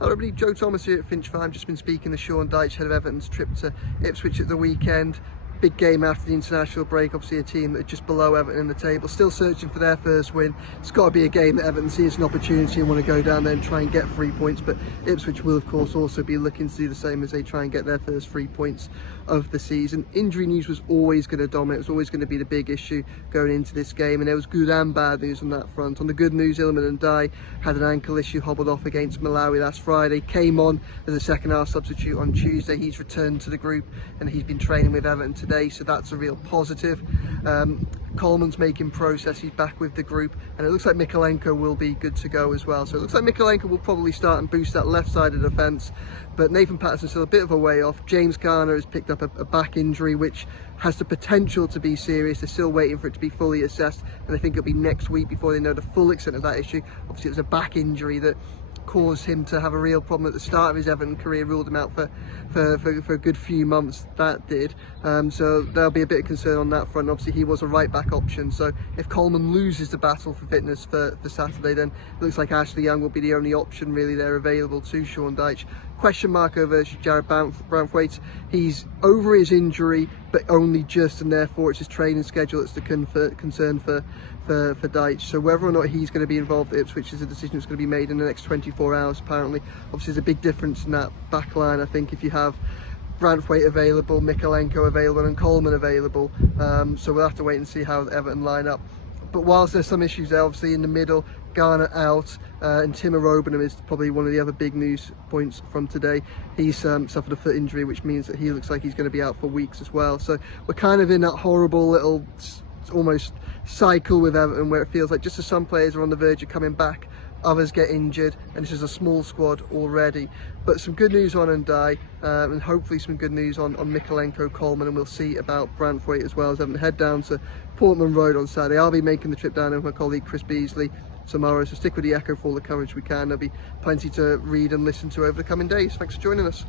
Hello everybody, Joe Thomas here at Finch. I've just been speaking to Sean Dyche, head of Everton's trip to Ipswich at the weekend. Big game after the international break, obviously a team that are just below Everton in the table, still searching for their first win. It's got to be a game that Everton sees an opportunity and want to go down there and try and get 3 points, but Ipswich will of course also be looking to do the same as they try and get their first 3 points of the season. Injury news was always going to dominate, it was always going to be the big issue going into this game, and there was good and bad news on that front. On the good news, and Dyche had an ankle issue, hobbled off against Malawi last Friday, came on as a second half substitute on Tuesday. He's returned to the group and he's been training with Everton today, so that's a real positive. Coleman's making progress, he's back with the group, and it looks like Mykolenko will be good to go as well. So it looks like Mykolenko will probably start and boost that left side of the defence, but Nathan Patterson's still a bit of a way off. James Garner has picked up a back injury which has the potential to be serious. They're still waiting for it to be fully assessed, and I think it'll be next week before they know the full extent of that issue. Obviously it was a back injury that caused him to have a real problem at the start of his Everton career, ruled him out for a good few months, that did. So there'll be a bit of concern on that front. Obviously he was a right back option, so if Coleman loses the battle for fitness for Saturday, then it looks like Ashley Young will be the only option really there available to Sean Dyche. Question mark over Jared Branthwaite. He's over his injury, but only just, and therefore it's his training schedule that's the concern for Dyche. So whether or not he's going to be involved at Ipswich is a decision that's going to be made in the next 24 hours apparently. Obviously there's a big difference in that back line, I think, if you have Branthwaite available, Mykolenko available and Coleman available. So we'll have to wait and see how Everton line up. But whilst there's some issues there, obviously in the middle, Garner out, and Timo Robenham is probably one of the other big news points from today. He's suffered a foot injury, which means that he looks like he's going to be out for weeks as well. So we're kind of in that horrible little almost cycle with Everton where it feels like just as some players are on the verge of coming back, others get injured, and this is a small squad already. But some good news on Dyche, and hopefully some good news on Mykolenko, Coleman, and we'll see about Branthwaite as well as Everton head down to Portman Road on Saturday. I'll be making the trip down with my colleague Chris Beasley tomorrow, so stick with the Echo for all the coverage we can. There'll be plenty to read and listen to over the coming days. Thanks for joining us.